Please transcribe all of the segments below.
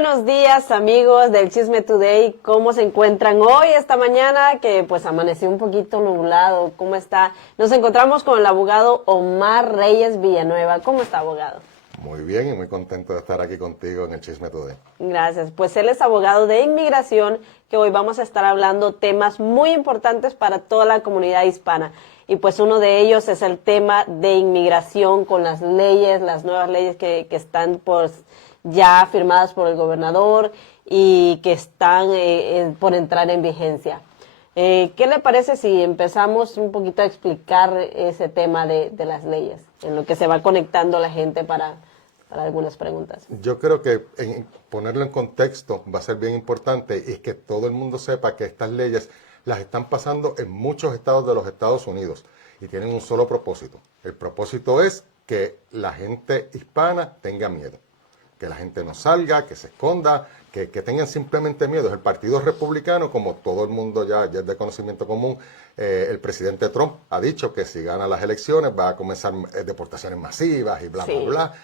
buenos días, amigos del Chisme Today. ¿Cómo se encuentran hoy, esta mañana, que pues amaneció un poquito nublado? ¿Cómo está? Nos encontramos con el abogado Omar Reyes Villanueva. ¿Cómo está, abogado? Muy bien y muy contento de estar aquí contigo en el Chisme Today. Gracias. Pues él es abogado de inmigración, que hoy vamos a estar hablando temas muy importantes para toda la comunidad hispana. Y pues uno de ellos es el tema de inmigración con las leyes, las nuevas leyes que están pues ya firmadas por el gobernador y que están por entrar en vigencia. ¿Qué le parece si empezamos un poquito a explicar ese tema de las leyes, en lo que se va conectando la gente para algunas preguntas? Yo creo que ponerlo en contexto va a ser bien importante y es que todo el mundo sepa que estas leyes las están pasando en muchos estados de los Estados Unidos y tienen un solo propósito. El propósito es que la gente hispana tenga miedo, que la gente no salga, que se esconda, que tengan simplemente miedo. Es el Partido Republicano, como todo el mundo ya es de conocimiento común, el presidente Trump ha dicho que si gana las elecciones va a comenzar deportaciones masivas y bla, Sí. bla, bla.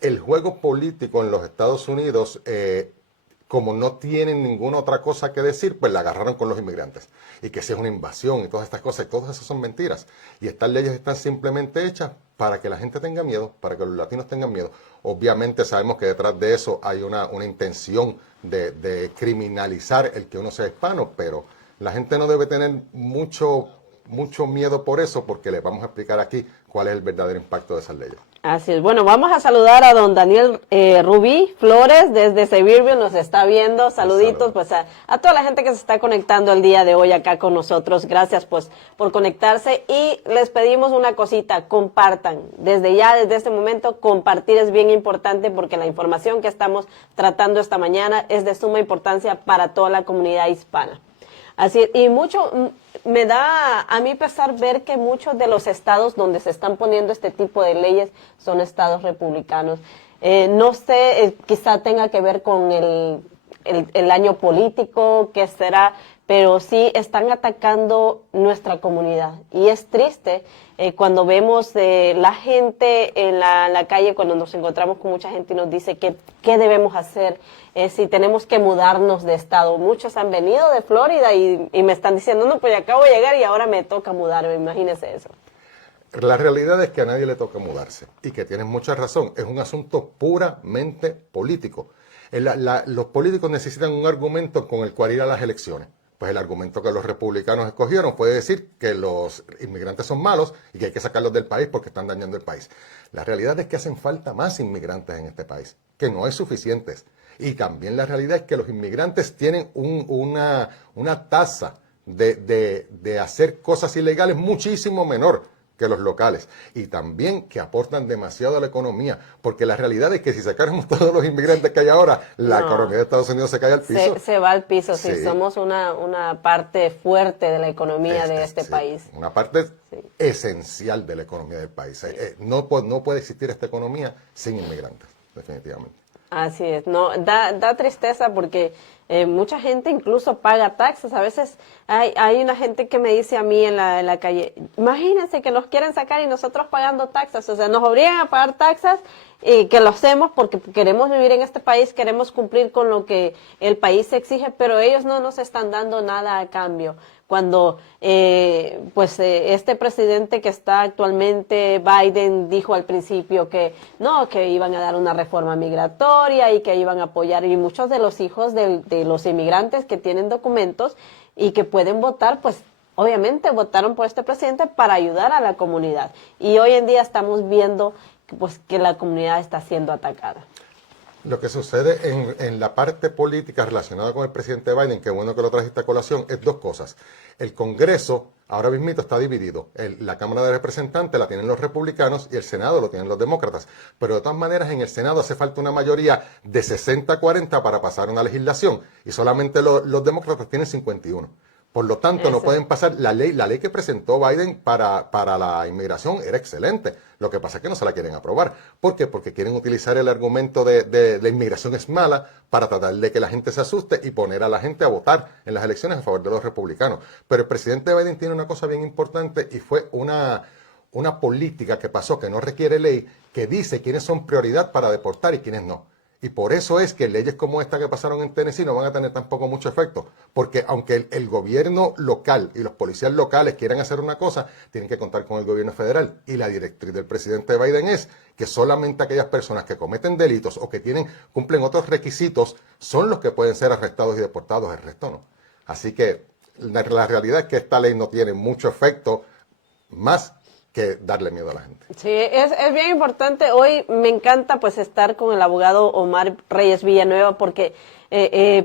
El juego político en los Estados Unidos, como no tienen ninguna otra cosa que decir, pues la agarraron con los inmigrantes. Y que si es una invasión y todas estas cosas, y todas esas son mentiras. Y estas leyes están simplemente hechas para que la gente tenga miedo, para que los latinos tengan miedo. Obviamente sabemos que detrás de eso hay una intención de criminalizar el que uno sea hispano, pero la gente no debe tener mucho miedo por eso, porque les vamos a explicar aquí cuál es el verdadero impacto de esas leyes. Así es. Bueno, vamos a saludar a don Daniel Rubí Flores desde Sevierville, nos está viendo. Saluditos pues a toda la gente que se está conectando el día de hoy acá con nosotros. Gracias pues por conectarse y les pedimos una cosita, compartan. Desde este momento, compartir es bien importante porque la información que estamos tratando esta mañana es de suma importancia para toda la comunidad hispana. Así, y me da a mí pesar ver que muchos de los estados donde se están poniendo este tipo de leyes son estados republicanos. No sé, quizá tenga que ver con el año político, qué será, pero sí están atacando nuestra comunidad. Y es triste cuando vemos la gente en la calle, cuando nos encontramos con mucha gente y nos dice qué debemos hacer, si tenemos que mudarnos de estado. Muchos han venido de Florida y me están diciendo, no, pues acabo de llegar y ahora me toca mudarme. Imagínese eso. La realidad es que a nadie le toca mudarse y que tienes mucha razón. Es un asunto puramente político. Los políticos necesitan un argumento con el cual ir a las elecciones. Pues el argumento que los republicanos escogieron fue decir que los inmigrantes son malos y que hay que sacarlos del país porque están dañando el país. La realidad es que hacen falta más inmigrantes en este país, que no hay suficientes. Y también la realidad es que los inmigrantes tienen una tasa de hacer cosas ilegales muchísimo menor que los locales, y también que aportan demasiado a la economía, porque la realidad es que si sacáramos todos los inmigrantes que hay ahora, la economía de Estados Unidos se cae al piso. Se va al piso, sí. Sí. Somos una parte fuerte de la economía de este país. Una parte esencial de la economía del país. No puede existir esta economía sin inmigrantes, definitivamente. Así es, no, da tristeza porque mucha gente incluso paga taxes. A veces hay una gente que me dice a mí en la calle, imagínense que nos quieren sacar y nosotros pagando taxas, o sea, nos obligan a pagar taxas y que lo hacemos porque queremos vivir en este país, queremos cumplir con lo que el país exige, pero ellos no nos están dando nada a cambio. Cuando este presidente que está actualmente, Biden, dijo al principio que no, que iban a dar una reforma migratoria y que iban a apoyar, y muchos de los hijos de los inmigrantes que tienen documentos y que pueden votar, pues obviamente votaron por este presidente para ayudar a la comunidad. Y hoy en día estamos viendo que la comunidad está siendo atacada. Lo que sucede en la parte política relacionada con el presidente Biden, que bueno que lo trajiste a colación, es dos cosas. El Congreso ahora mismo está dividido. La Cámara de Representantes la tienen los republicanos y el Senado lo tienen los demócratas. Pero de todas maneras en el Senado hace falta una mayoría de 60-40 para pasar una legislación y solamente los demócratas tienen 51. Por lo tanto, no pueden pasar la ley que presentó Biden para la inmigración era excelente. Lo que pasa es que no se la quieren aprobar. ¿Por qué? Porque quieren utilizar el argumento de la inmigración es mala para tratar de que la gente se asuste y poner a la gente a votar en las elecciones a favor de los republicanos. Pero el presidente Biden tiene una cosa bien importante y fue una política que pasó que no requiere ley, que dice quiénes son prioridad para deportar y quiénes no. Y por eso es que leyes como esta que pasaron en Tennessee no van a tener tampoco mucho efecto. Porque aunque el gobierno local y los policías locales quieran hacer una cosa, tienen que contar con el gobierno federal. Y la directriz del presidente Biden es que solamente aquellas personas que cometen delitos o que cumplen otros requisitos son los que pueden ser arrestados y deportados, el resto no. Así que la realidad es que esta ley no tiene mucho efecto más que darle miedo a la gente. Sí, es bien importante. Hoy me encanta pues estar con el abogado Omar Reyes Villanueva porque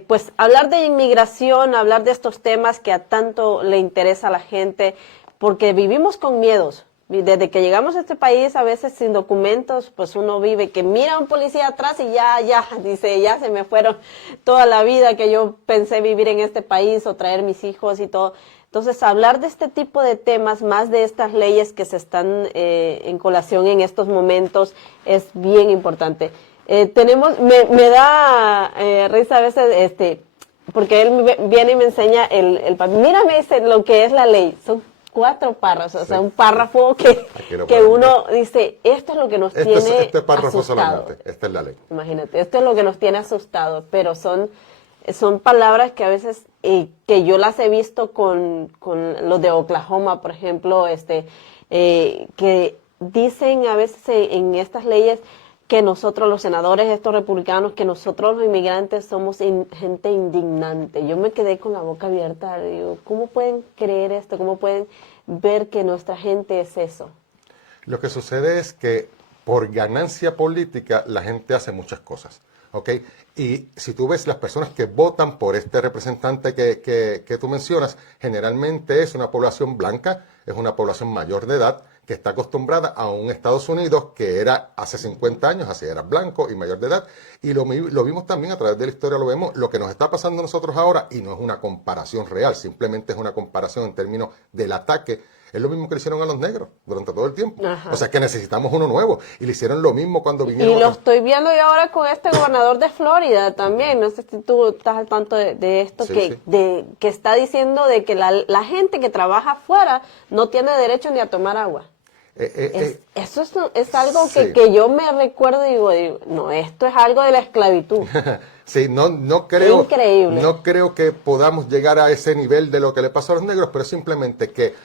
pues hablar de inmigración, hablar de estos temas que a tanto le interesa a la gente, porque vivimos con miedos. Desde que llegamos a este país, a veces sin documentos, pues uno vive que mira a un policía atrás y dice, ya se me fueron toda la vida que yo pensé vivir en este país o traer mis hijos y todo. Entonces, hablar de este tipo de temas, más de estas leyes que se están en colación en estos momentos, es bien importante. Me da risa a veces, porque él viene y me enseña mírame lo que es la ley. Son 4 párrafos, o sea, un párrafo que uno dice, esto es lo que nos tiene este párrafo asustado. solamente, esta es la ley. Imagínate, esto es lo que nos tiene asustado, pero son palabras que a veces, que yo las he visto con los de Oklahoma, por ejemplo, que dicen a veces en estas leyes que nosotros los senadores, estos republicanos, que nosotros los inmigrantes somos gente indignante. Yo me quedé con la boca abierta, digo, ¿cómo pueden creer esto? ¿Cómo pueden ver que nuestra gente es eso? Lo que sucede es que por ganancia política la gente hace muchas cosas, ¿ok? Y si tú ves las personas que votan por este representante que tú mencionas, generalmente es una población blanca, es una población mayor de edad, que está acostumbrada a un Estados Unidos que era hace 50 años, así era blanco y mayor de edad, y lo vimos también a través de la historia, lo vemos, lo que nos está pasando a nosotros ahora, y no es una comparación real, simplemente es una comparación en términos del ataque, es lo mismo que le hicieron a los negros durante todo el tiempo. Ajá. O sea que necesitamos uno nuevo, y le hicieron lo mismo cuando vinieron. Y lo estoy viendo yo ahora con este gobernador de Florida también, no sé si tú estás al tanto de esto, Sí, que está diciendo de que la gente que trabaja afuera no tiene derecho ni a tomar agua. Eso es algo sí. que yo me recuerdo y digo, no, esto es algo de la esclavitud. Sí, no creo, Increíble. no creo que podamos llegar a ese nivel de lo que le pasó a los negros, pero simplemente que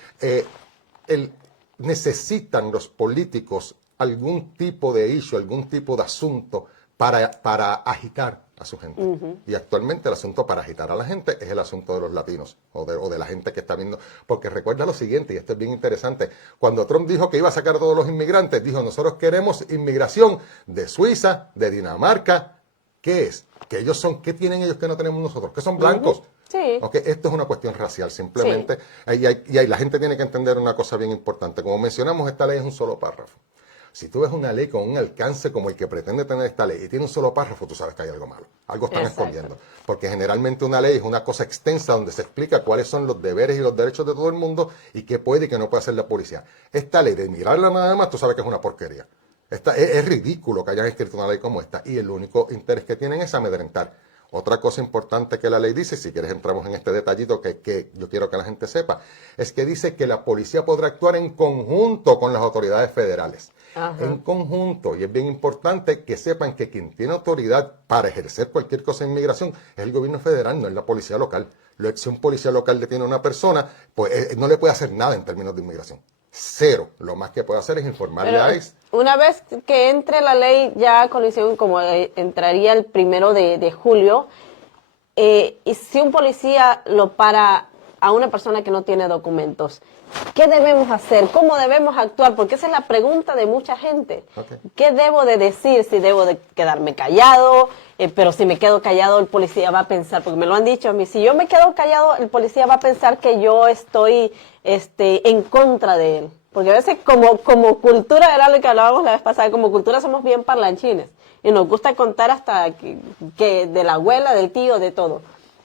necesitan los políticos algún tipo de issue, algún tipo de asunto para agitar a su gente. Y actualmente el asunto para agitar a la gente es el asunto de los latinos o de la gente que está viendo. Porque recuerda lo siguiente, y esto es bien interesante, cuando Trump dijo que iba a sacar a todos los inmigrantes, dijo, nosotros queremos inmigración de Suiza, de Dinamarca. ¿Qué es? Que ellos son, ¿qué tienen ellos que no tenemos nosotros? Que son blancos. Sí. Okay, esto es una cuestión racial, simplemente. Sí. Y la gente tiene que entender una cosa bien importante. Como mencionamos, esta ley es un solo párrafo. Si tú ves una ley con un alcance como el que pretende tener esta ley y tiene un solo párrafo, tú sabes que hay algo malo. Algo están escondiendo. Porque generalmente una ley es una cosa extensa donde se explica cuáles son los deberes y los derechos de todo el mundo y qué puede y qué no puede hacer la policía. Esta ley, de mirarla nada más, tú sabes que es una porquería. Es ridículo que hayan escrito una ley como esta y el único interés que tienen es amedrentar. Otra cosa importante que la ley dice, si quieres entramos en este detallito que yo quiero que la gente sepa, es que dice que la policía podrá actuar en conjunto con las autoridades federales. Ajá. En conjunto, y es bien importante que sepan que quien tiene autoridad para ejercer cualquier cosa en inmigración es el gobierno federal, no es la policía local. Si un policía local detiene a una persona, pues no le puede hacer nada en términos de inmigración. Cero. Lo más que puede hacer es informarle a ICE. Una vez que entre la ley ya a colisión, como entraría el 1 de julio, y si un policía lo para a una persona que no tiene documentos, ¿qué debemos hacer? ¿Cómo debemos actuar? Porque esa es la pregunta de mucha gente. Okay. ¿Qué debo de decir? Si debo de quedarme callado, pero si me quedo callado el policía va a pensar, porque me lo han dicho a mí, si yo me quedo callado el policía va a pensar que yo estoy en contra de él. Porque a veces como cultura, era lo que hablábamos la vez pasada, como cultura somos bien parlanchines y nos gusta contar hasta que de la abuela, del tío, de todo.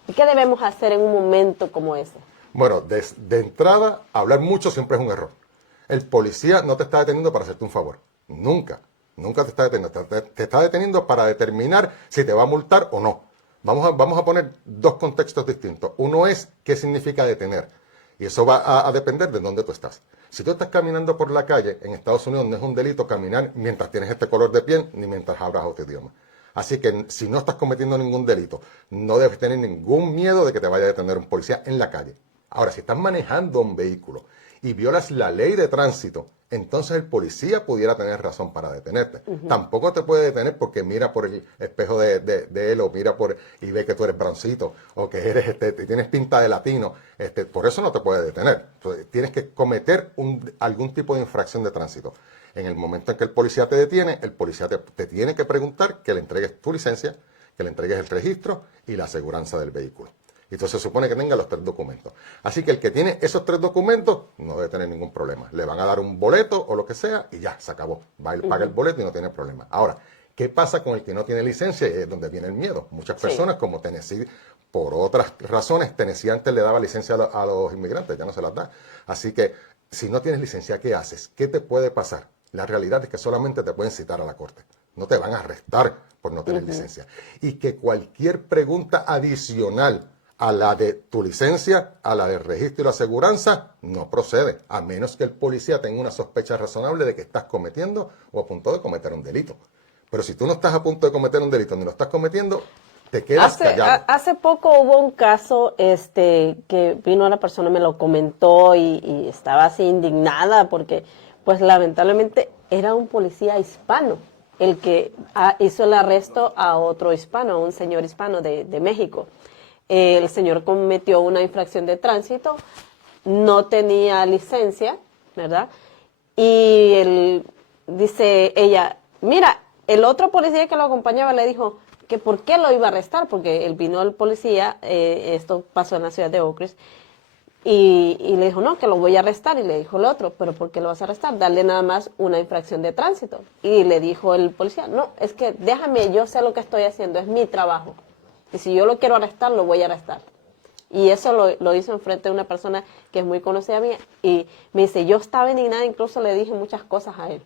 ¿Y qué debemos hacer en un momento como ese? Bueno, de entrada, hablar mucho siempre es un error. El policía no te está deteniendo para hacerte un favor. Nunca te está deteniendo. Te está deteniendo para determinar si te va a multar o no. Vamos a poner dos contextos distintos. Uno es qué significa detener. Y eso va a depender de dónde tú estás. Si tú estás caminando por la calle, en Estados Unidos no es un delito caminar mientras tienes este color de piel ni mientras hablas otro idioma. Así que si no estás cometiendo ningún delito, no debes tener ningún miedo de que te vaya a detener un policía en la calle. Ahora, si estás manejando un vehículo y violas la ley de tránsito, entonces el policía pudiera tener razón para detenerte. Tampoco te puede detener porque mira por el espejo de él o mira y ve que tú eres broncito o que eres tienes pinta de latino. Por eso no te puede detener. Entonces, tienes que cometer algún tipo de infracción de tránsito. En el momento en que el policía te detiene, el policía te tiene que preguntar que le entregues tu licencia, que le entregues el registro y la aseguranza del vehículo. Entonces se supone que tenga los 3 documentos. Así que el que tiene esos 3 documentos no debe tener ningún problema. Le van a dar un boleto o lo que sea y ya, se acabó. Va y paga el boleto y no tiene problema. Ahora, ¿qué pasa con el que no tiene licencia? Es donde viene el miedo. Muchas personas, como Tennessee, por otras razones, Tennessee antes le daba licencia a los inmigrantes, ya no se las da. Así que si no tienes licencia, ¿qué haces? ¿Qué te puede pasar? La realidad es que solamente te pueden citar a la corte. No te van a arrestar por no tener licencia. Y que cualquier pregunta adicional a la de tu licencia, a la del registro y la aseguranza, no procede, a menos que el policía tenga una sospecha razonable de que estás cometiendo o a punto de cometer un delito. Pero si tú no estás a punto de cometer un delito ni lo estás cometiendo, te quedas callado. Hace poco hubo un caso que vino una persona, me lo comentó y estaba así indignada porque pues lamentablemente era un policía hispano el que hizo el arresto a otro hispano, a un señor hispano de México. El señor cometió una infracción de tránsito, no tenía licencia, ¿verdad? Y dice ella, mira, el otro policía que lo acompañaba le dijo que por qué lo iba a arrestar, porque él vino el policía, esto pasó en la ciudad de Oak Ridge, y le dijo, no, que lo voy a arrestar, y le dijo el otro, pero ¿por qué lo vas a arrestar? Darle nada más una infracción de tránsito. Y le dijo el policía, no, es que déjame, yo sé lo que estoy haciendo, es mi trabajo. Y si yo lo quiero arrestar, lo voy a arrestar. Y eso lo hizo enfrente de una persona que es muy conocida mía. Y me dice, yo estaba indignada, incluso le dije muchas cosas a él.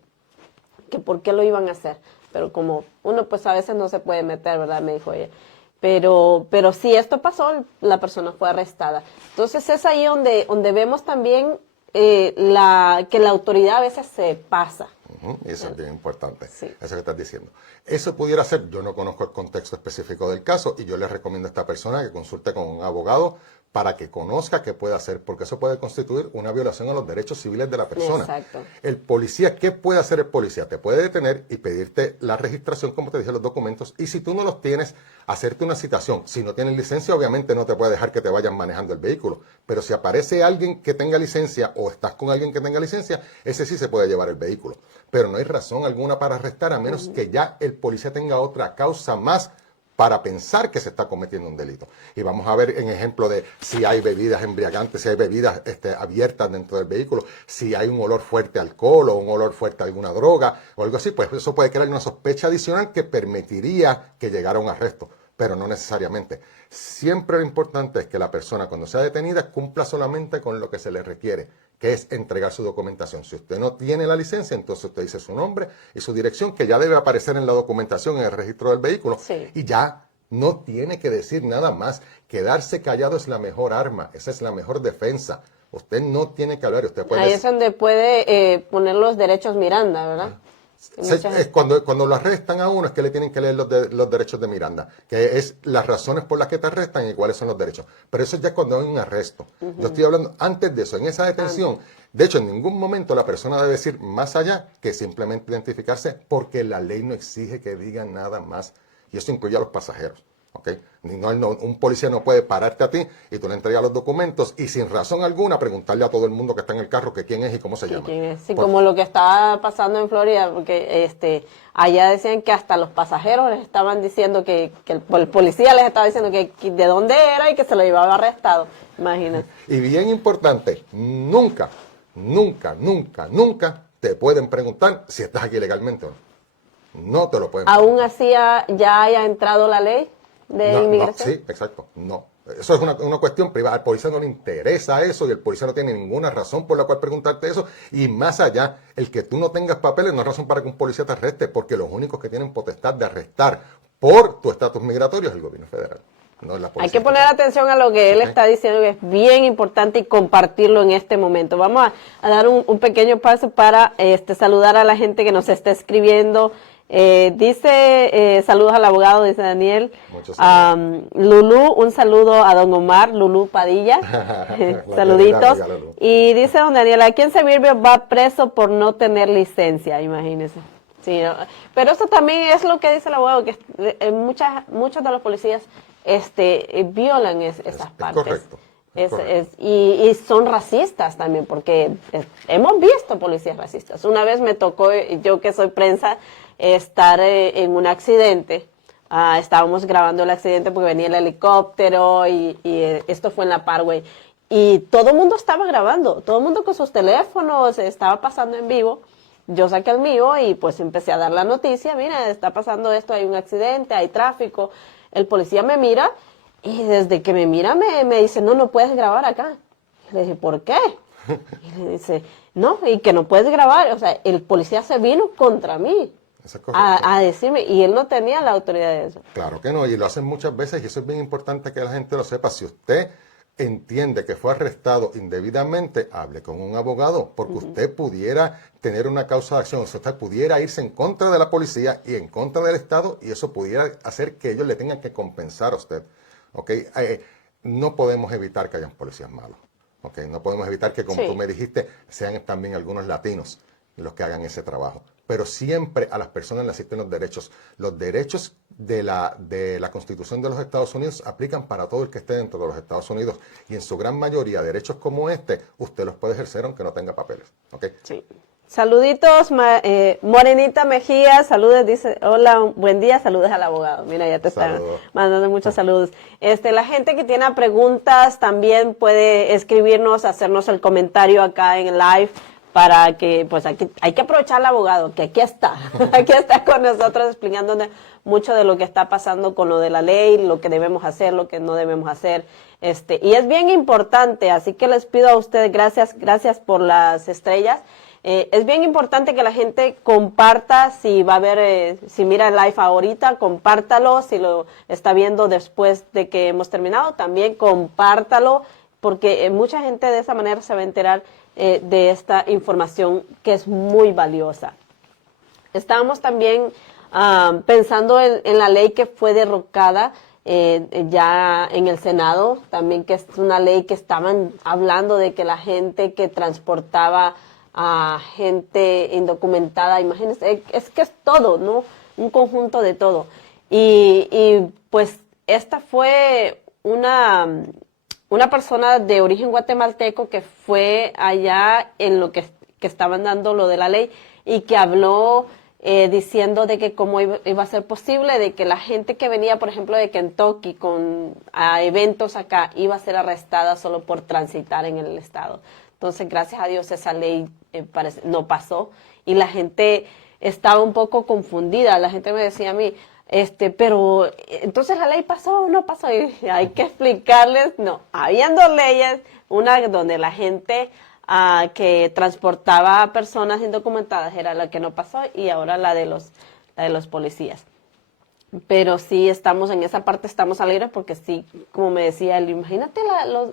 Que por qué lo iban a hacer. Pero como uno pues a veces no se puede meter, ¿verdad? Me dijo ella. Pero si esto pasó, la persona fue arrestada. Entonces es ahí donde vemos también que la autoridad a veces se pasa. Eso es bien importante, sí. Eso que estás diciendo. Eso pudiera ser, yo no conozco el contexto específico del caso y yo le recomiendo a esta persona que consulte con un abogado para que conozca qué puede hacer, porque eso puede constituir una violación a los derechos civiles de la persona. Exacto. El policía, ¿qué puede hacer el policía? Te puede detener y pedirte la registración, como te dije, los documentos, y si tú no los tienes, hacerte una citación. Si no tienes licencia, obviamente no te puede dejar que te vayan manejando el vehículo, pero si aparece alguien que tenga licencia o estás con alguien que tenga licencia, ese sí se puede llevar el vehículo. Pero no hay razón alguna para arrestar a menos que ya el policía tenga otra causa más para pensar que se está cometiendo un delito. Y vamos a ver en ejemplo de si hay bebidas embriagantes, si hay bebidas abiertas dentro del vehículo, si hay un olor fuerte a alcohol o un olor fuerte a alguna droga o algo así, pues eso puede crear una sospecha adicional que permitiría que llegara a un arresto, pero no necesariamente. Siempre lo importante es que la persona cuando sea detenida cumpla solamente con lo que se le requiere, que es entregar su documentación. Si usted no tiene la licencia, entonces usted dice su nombre y su dirección, que ya debe aparecer en la documentación, en el registro del vehículo, sí. Y ya no tiene que decir nada más. Quedarse callado es la mejor arma, esa es la mejor defensa. Usted no tiene que hablar. Usted puede Ahí es donde puede poner los derechos Miranda, ¿verdad? Cuando lo arrestan a uno es que le tienen que leer los derechos de Miranda, que es las razones por las que te arrestan y cuáles son los derechos. Pero eso es ya cuando hay un arresto. Yo estoy hablando antes de eso, en esa detención. De hecho, en ningún momento la persona debe decir más allá que simplemente identificarse, porque la ley no exige que digan nada más. Y eso incluye a los pasajeros. ¿Okay? Un policía no puede pararte a ti y tú le entregas los documentos y sin razón alguna preguntarle a todo el mundo que está en el carro que quién es y cómo se llama. ¿Quién es? Sí, como lo que estaba pasando en Florida, porque allá decían que hasta los pasajeros les estaban diciendo que el policía les estaba diciendo que de dónde era y que se lo llevaba arrestado. Imagínate. Y bien importante, nunca te pueden preguntar si estás aquí legalmente o no. No te lo pueden preguntar. ¿Aún así ya haya entrado la ley de inmigración? No, sí, exacto, no. Eso es una cuestión privada. Al policía no le interesa eso y el policía no tiene ninguna razón por la cual preguntarte eso. Y más allá, el que tú no tengas papeles no es razón para que un policía te arreste, porque los únicos que tienen potestad de arrestar por tu estatus migratorio es el gobierno federal. No es la policía. Hay que poner atención a lo que él está diciendo, que es bien importante, y compartirlo en este momento. Vamos a dar un pequeño paso para saludar a la gente que nos está escribiendo. Dice, saludos al abogado, dice Daniel. Muchos saludos. Lulú, un saludo a don Omar, Lulú Padilla. Saluditos. Y dice don Daniel, aquí en Sevilla va preso por no tener licencia, imagínese. Sí, ¿no? Pero esto también es lo que dice el abogado, que muchos de los policías violan esas partes. Correcto. Y son racistas también, porque hemos visto policías racistas. Una vez me tocó, yo que soy prensa, estar en un accidente. Estábamos grabando el accidente porque venía el helicóptero y esto fue en la Parkway. Y todo el mundo estaba grabando, todo el mundo con sus teléfonos, estaba pasando en vivo. Yo saqué el mío y pues empecé a dar la noticia, mira, está pasando esto, hay un accidente, hay tráfico. El policía me mira y desde que me mira me dice, no puedes grabar acá. Le dije, ¿por qué? Y le dice, no, y que no puedes grabar. O sea, el policía se vino contra mí a decirme, y él no tenía la autoridad de eso. Claro que no, y lo hacen muchas veces, y eso es bien importante que la gente lo sepa. Si usted entiende que fue arrestado indebidamente, hable con un abogado, porque usted pudiera tener una causa de acción, o sea, usted pudiera irse en contra de la policía y en contra del Estado, y eso pudiera hacer que ellos le tengan que compensar a usted. ¿Okay? No podemos evitar que hayan policías malos. ¿Okay? No podemos evitar que, como tú me dijiste, sean también algunos latinos los que hagan ese trabajo. Pero siempre a las personas les asisten los derechos. Los derechos de la Constitución de los Estados Unidos aplican para todo el que esté dentro de los Estados Unidos. Y en su gran mayoría, derechos como este, usted los puede ejercer aunque no tenga papeles. ¿Okay? Sí. Saluditos, Morenita Mejía, saludos, dice, hola, buen día, saludos al abogado. Mira, ya te están mandando muchos saludos. La gente que tiene preguntas también puede escribirnos, hacernos el comentario acá en el live, para que, pues aquí hay que aprovechar al abogado, que aquí está con nosotros explicándonos mucho de lo que está pasando con lo de la ley, lo que debemos hacer, lo que no debemos hacer. Y es bien importante, así que les pido a ustedes, gracias por las estrellas. Es bien importante que la gente comparta, si va a ver, si mira el live ahorita, compártalo, si lo está viendo después de que hemos terminado, también compártalo, porque mucha gente de esa manera se va a enterar de esta información que es muy valiosa. Estábamos también pensando en la ley que fue derrocada ya en el Senado, también que es una ley que estaban hablando de que la gente que transportaba a gente indocumentada, imagínense, es que es todo, ¿no? Un conjunto de todo. Y pues esta fue una persona de origen guatemalteco que fue allá en lo que estaban dando lo de la ley y que habló diciendo de que cómo iba a ser posible de que la gente que venía, por ejemplo, de Kentucky a eventos acá, iba a ser arrestada solo por transitar en el estado. Entonces, gracias a Dios, esa ley no pasó y la gente estaba un poco confundida. La gente me decía a mí, pero entonces la ley pasó o no pasó, y hay que explicarles, no, habían dos leyes, una donde la gente que transportaba a personas indocumentadas era la que no pasó y ahora la de los policías. Pero sí estamos en esa parte, estamos alegres porque sí, como me decía él, imagínate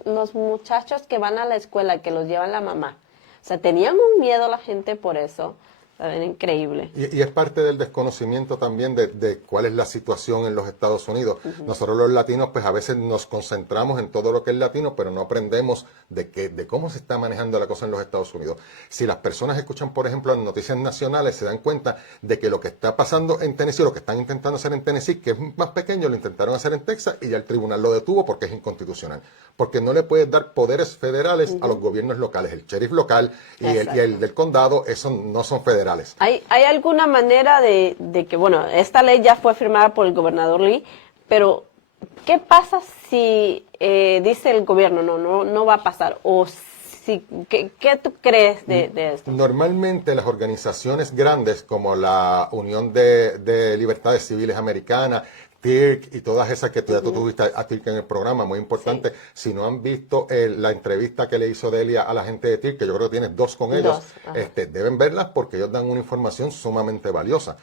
los muchachos que van a la escuela, que los lleva la mamá. O sea, tenían un miedo la gente por eso. Era increíble. Y es parte del desconocimiento también de cuál es la situación en los Estados Unidos. Nosotros los latinos pues a veces nos concentramos en todo lo que es latino, pero no aprendemos de cómo se está manejando la cosa en los Estados Unidos. Si las personas escuchan, por ejemplo, las noticias nacionales, se dan cuenta de que lo que está pasando en Tennessee, lo que están intentando hacer en Tennessee, que es más pequeño, lo intentaron hacer en Texas y ya el tribunal lo detuvo porque es inconstitucional. Porque no le puedes dar poderes federales a los gobiernos locales. El sheriff local y el del condado, eso no son federales. ¿Hay alguna manera de que, bueno, esta ley ya fue firmada por el gobernador Lee, pero ¿qué pasa si dice el gobierno no va a pasar? O si, ¿qué tú crees de esto? Normalmente las organizaciones grandes como la Unión de Libertades Civiles Americana, TIRC y todas esas que tú tuviste a TIRC en el programa, muy importante. Si no han visto la entrevista que le hizo Delia a la gente de TIRC, que yo creo que tienes dos con ellos, deben verlas porque ellos dan una información sumamente valiosa.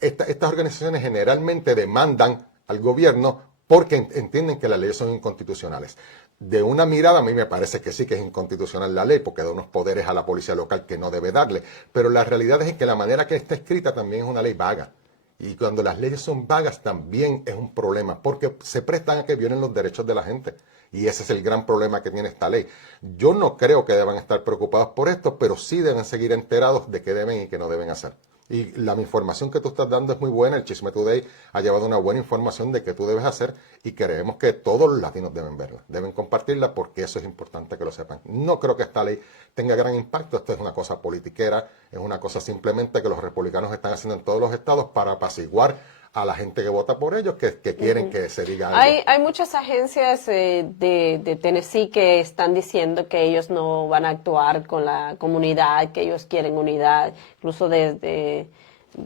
Estas organizaciones generalmente demandan al gobierno porque entienden que las leyes son inconstitucionales. de una mirada, a mí me parece que sí que es inconstitucional la ley, porque da unos poderes a la policía local que no debe darle. Pero la realidad es que la manera que está escrita también es una ley vaga. Y cuando las leyes son vagas también es un problema, porque se prestan a que violen los derechos de la gente. Y ese es el gran problema que tiene esta ley. Yo no creo que deban estar preocupados por esto, pero sí deben seguir enterados de qué deben y qué no deben hacer. Y la información que tú estás dando es muy buena. El Chisme Today ha llevado una buena información de qué tú debes hacer y creemos que todos los latinos deben verla, deben compartirla porque eso es importante que lo sepan. No creo que esta ley tenga gran impacto. Esto es una cosa politiquera, es una cosa simplemente que los republicanos están haciendo en todos los estados para apaciguar a la gente que vota por ellos, que quieren que se diga algo. Hay muchas agencias de Tennessee que están diciendo que ellos no van a actuar con la comunidad, que ellos quieren unidad, incluso desde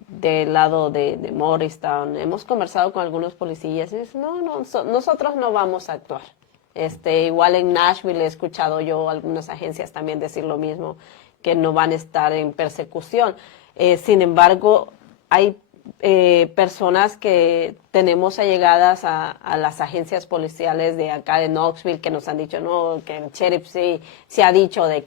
del lado de Morristown. Hemos conversado con algunos policías y dicen, nosotros no vamos a actuar. Igual en Nashville he escuchado yo algunas agencias también decir lo mismo, que no van a estar en persecución. Sin embargo, hay personas que tenemos allegadas a las agencias policiales de acá de Knoxville que nos han dicho no, que el sheriff sí se ha dicho de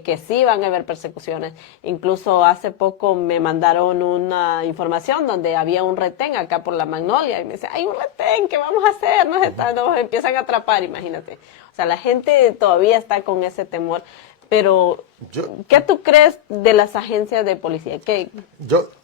que sí van a haber persecuciones. Incluso hace poco me mandaron una información donde había un retén acá por la Magnolia y me dice, hay un retén, ¿qué vamos a hacer? Nos empiezan a atrapar, imagínate. O sea, la gente todavía está con ese temor. Pero, ¿qué tú crees de las agencias de policía?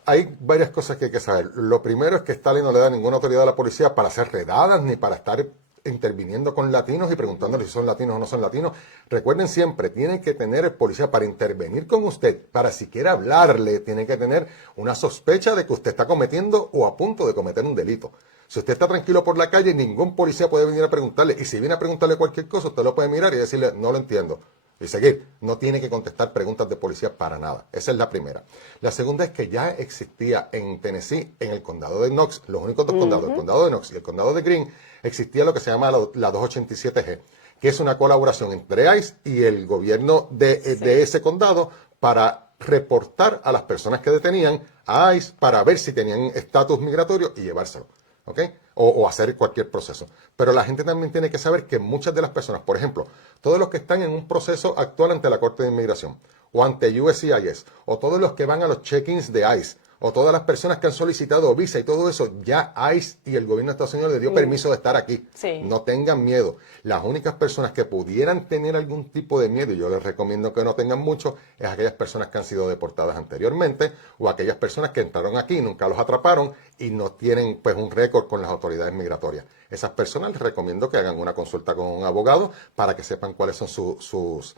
Hay varias cosas que hay que saber. Lo primero es que esta ley no le da ninguna autoridad a la policía para hacer redadas ni para estar interviniendo con latinos y preguntándoles si son latinos o no son latinos. Recuerden siempre, tiene que tener el policía para intervenir con usted, para siquiera hablarle, tiene que tener una sospecha de que usted está cometiendo o a punto de cometer un delito. Si usted está tranquilo por la calle, ningún policía puede venir a preguntarle. Y si viene a preguntarle cualquier cosa, usted lo puede mirar y decirle, no lo entiendo. Y seguir. No tiene que contestar preguntas de policía para nada. Esa es la primera. La segunda es que ya existía en Tennessee, en el condado de Knox, los únicos dos condados, el condado de Knox y el condado de Greene, existía lo que se llama la 287G, que es una colaboración entre ICE y el gobierno de ese condado para reportar a las personas que detenían a ICE para ver si tenían estatus migratorio y llevárselo. ¿Ok? O hacer cualquier proceso. Pero la gente también tiene que saber que muchas de las personas, por ejemplo, todos los que están en un proceso actual ante la Corte de Inmigración, o ante USCIS, o todos los que van a los check-ins de ICE, o todas las personas que han solicitado visa y todo eso, ya ICE y el gobierno de Estados Unidos les dio permiso de estar aquí. Sí. No tengan miedo. Las únicas personas que pudieran tener algún tipo de miedo, y yo les recomiendo que no tengan mucho, es aquellas personas que han sido deportadas anteriormente, o aquellas personas que entraron aquí y nunca los atraparon y no tienen pues un récord con las autoridades migratorias. Esas personas les recomiendo que hagan una consulta con un abogado para que sepan cuáles son sus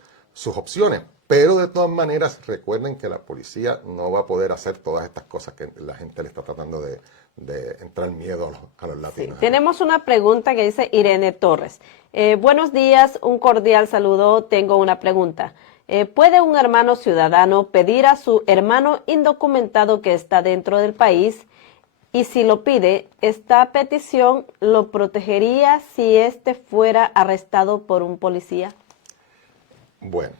opciones. Pero de todas maneras, recuerden que la policía no va a poder hacer todas estas cosas que la gente le está tratando de entrar miedo a los latinos. Sí. Tenemos una pregunta que dice Irene Torres. Buenos días, un cordial saludo. Tengo una pregunta. ¿Puede un hermano ciudadano pedir a su hermano indocumentado que está dentro del país? Y si lo pide, ¿esta petición lo protegería si éste fuera arrestado por un policía? Bueno,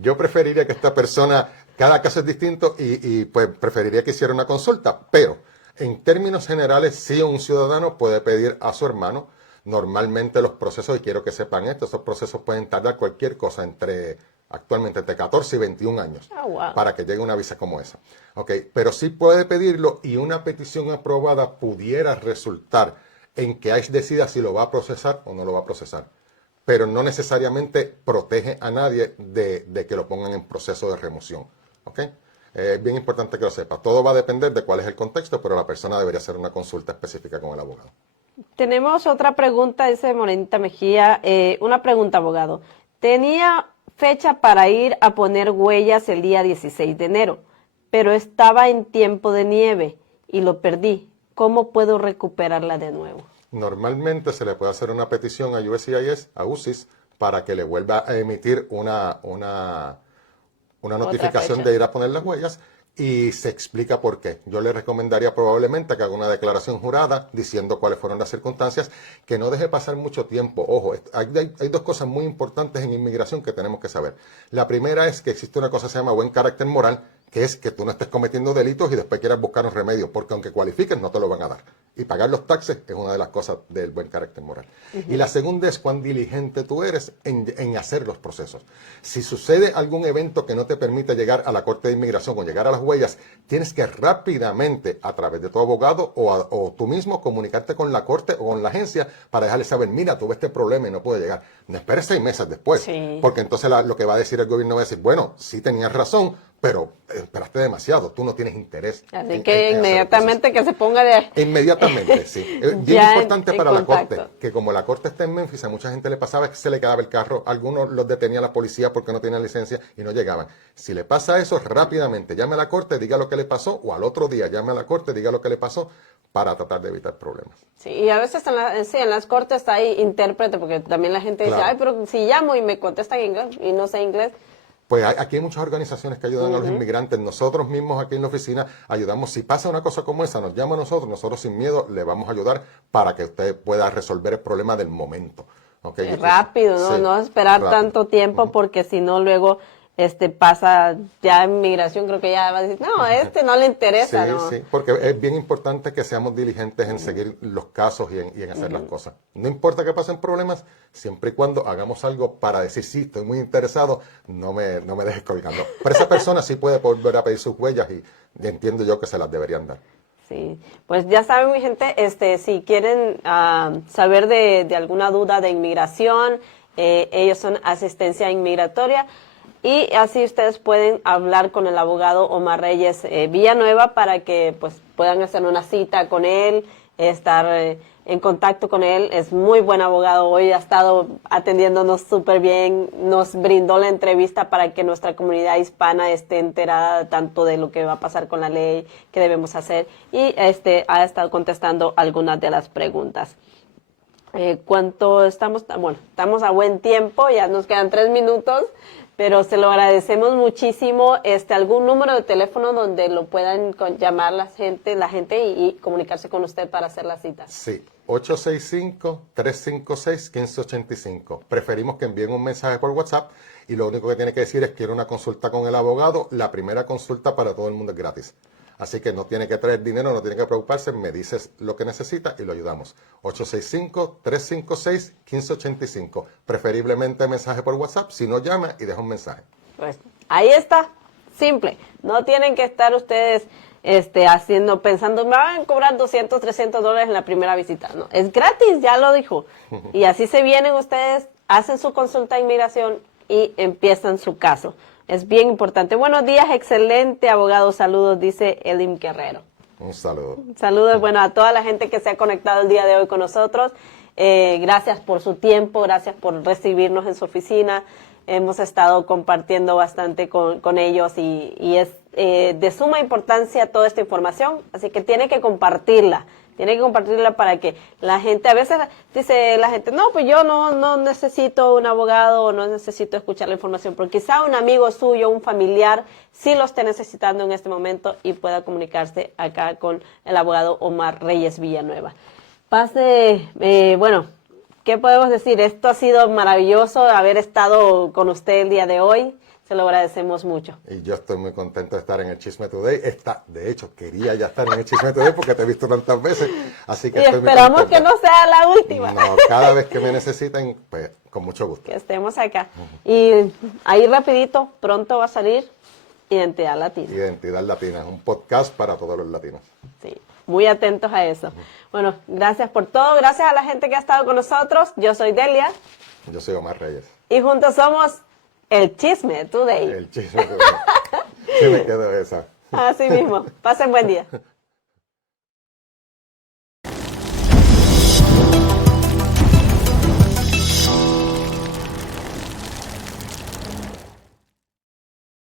yo preferiría que esta persona, cada caso es distinto y pues preferiría que hiciera una consulta, pero en términos generales sí un ciudadano puede pedir a su hermano. Normalmente los procesos, y quiero que sepan esto, esos procesos pueden tardar cualquier cosa actualmente entre 14 y 21 años para que llegue una visa como esa. Okay, pero sí puede pedirlo y una petición aprobada pudiera resultar en que ICE decida si lo va a procesar o no lo va a procesar. Pero no necesariamente protege a nadie de que lo pongan en proceso de remoción. ¿Okay? Es bien importante que lo sepa. Todo va a depender de cuál es el contexto, pero la persona debería hacer una consulta específica con el abogado. Tenemos otra pregunta, dice Morenita Mejía. Una pregunta, abogado. Tenía fecha para ir a poner huellas el día 16 de enero, pero estaba en tiempo de nieve y lo perdí. ¿Cómo puedo recuperarla de nuevo? Normalmente se le puede hacer una petición a USCIS, a USCIS, para que le vuelva a emitir una notificación de ir a poner las huellas y se explica por qué. Yo le recomendaría probablemente que haga una declaración jurada diciendo cuáles fueron las circunstancias, que no deje pasar mucho tiempo. Ojo, hay dos cosas muy importantes en inmigración que tenemos que saber. La primera es que existe una cosa que se llama buen carácter moral, que es que tú no estés cometiendo delitos y después quieras buscar un remedio, porque aunque cualifiques no te lo van a dar. Y pagar los taxes es una de las cosas del buen carácter moral. Y la segunda es cuán diligente tú eres en hacer los procesos. Si sucede algún evento que no te permite llegar a la Corte de Inmigración o llegar a las huellas, tienes que rápidamente, a través de tu abogado o tú mismo, comunicarte con la Corte o con la agencia para dejarle saber, mira, tuve este problema y no puedo llegar. No esperes 6 meses después, porque entonces lo que va a decir el gobierno va a decir, bueno, sí tenías razón, pero esperaste demasiado, tú no tienes interés. Así que inmediatamente que se ponga de... Inmediatamente, sí. Es bien importante para la Corte, que como la Corte está en Memphis, a mucha gente le pasaba que se le quedaba el carro, algunos los detenía la policía porque no tenían licencia y no llegaban. Si le pasa eso, rápidamente llame a la Corte, diga lo que le pasó, o al otro día llame a la Corte, diga lo que le pasó, para tratar de evitar problemas. Sí, y a veces en las cortes hay intérprete, porque también la gente dice, ay, pero si llamo y me contestan en inglés y no sé inglés. Pues aquí hay muchas organizaciones que ayudan a los inmigrantes. Nosotros mismos aquí en la oficina ayudamos. Si pasa una cosa como esa, nos llama a nosotros sin miedo le vamos a ayudar para que usted pueda resolver el problema del momento. ¿Okay? Rápido, ¿no? Sí, no esperar tanto tiempo, porque si no luego pasa ya en migración, creo que ya va a decir, no, no le interesa. Sí, ¿no? sí, porque es bien importante que seamos diligentes en seguir los casos y en hacer las cosas. No importa que pasen problemas, siempre y cuando hagamos algo para decir, sí, estoy muy interesado, no me dejes colgando. Pero esa persona sí puede volver a pedir sus huellas y entiendo yo que se las deberían dar. Sí, pues ya saben, mi gente, si quieren saber de alguna duda de inmigración, ellos son asistencia inmigratoria. Y así ustedes pueden hablar con el abogado Omar Reyes Villanueva para que pues puedan hacer una cita con él, estar en contacto con él. Es muy buen abogado, hoy ha estado atendiéndonos súper bien, nos brindó la entrevista para que nuestra comunidad hispana esté enterada tanto de lo que va a pasar con la ley, qué debemos hacer, y ha estado contestando algunas de las preguntas. Estamos a buen tiempo, ya nos quedan 3 minutos. Pero se lo agradecemos muchísimo. ¿Algún número de teléfono donde lo puedan llamar la gente y comunicarse con usted para hacer la cita? Sí, 865-356-1585. Preferimos que envíen un mensaje por WhatsApp y lo único que tiene que decir es quiero una consulta con el abogado. La primera consulta para todo el mundo es gratis. Así que no tiene que traer dinero, no tiene que preocuparse, me dices lo que necesita y lo ayudamos. 865-356-1585. Preferiblemente mensaje por WhatsApp, si no llama y deja un mensaje. Pues ahí está, simple. No tienen que estar ustedes pensando, me van a cobrar $200, $300 en la primera visita. No, es gratis, ya lo dijo. Y así se vienen ustedes, hacen su consulta de inmigración y empiezan su caso. Es bien importante. Buenos días, excelente abogado. Saludos, dice Elim Guerrero. Un saludo. Saludos, a toda la gente que se ha conectado el día de hoy con nosotros. Gracias por su tiempo, gracias por recibirnos en su oficina. Hemos estado compartiendo bastante con ellos y es de suma importancia toda esta información, así que tiene que compartirla. Tiene que compartirla para que la gente, a veces dice la gente, no, pues yo no necesito un abogado o no necesito escuchar la información, pero quizá un amigo suyo, un familiar, sí lo esté necesitando en este momento y pueda comunicarse acá con el abogado Omar Reyes Villanueva. ¿Qué podemos decir? Esto ha sido maravilloso haber estado con usted el día de hoy. Se lo agradecemos mucho. Y yo estoy muy contento de estar en el Chisme Today. De hecho, quería ya estar en el Chisme Today porque te he visto tantas veces. Así que y esperamos que no sea la última. No, cada vez que me necesiten, pues con mucho gusto. Que estemos acá. Y ahí rapidito, pronto va a salir Identidad Latina. Identidad Latina, un podcast para todos los latinos. Sí, muy atentos a eso. Bueno, gracias por todo. Gracias a la gente que ha estado con nosotros. Yo soy Delia. Yo soy Omar Reyes. Y juntos somos el Chisme Today. El Chisme Today. ¿Qué me quedo de esa? Así mismo. Pasen buen día.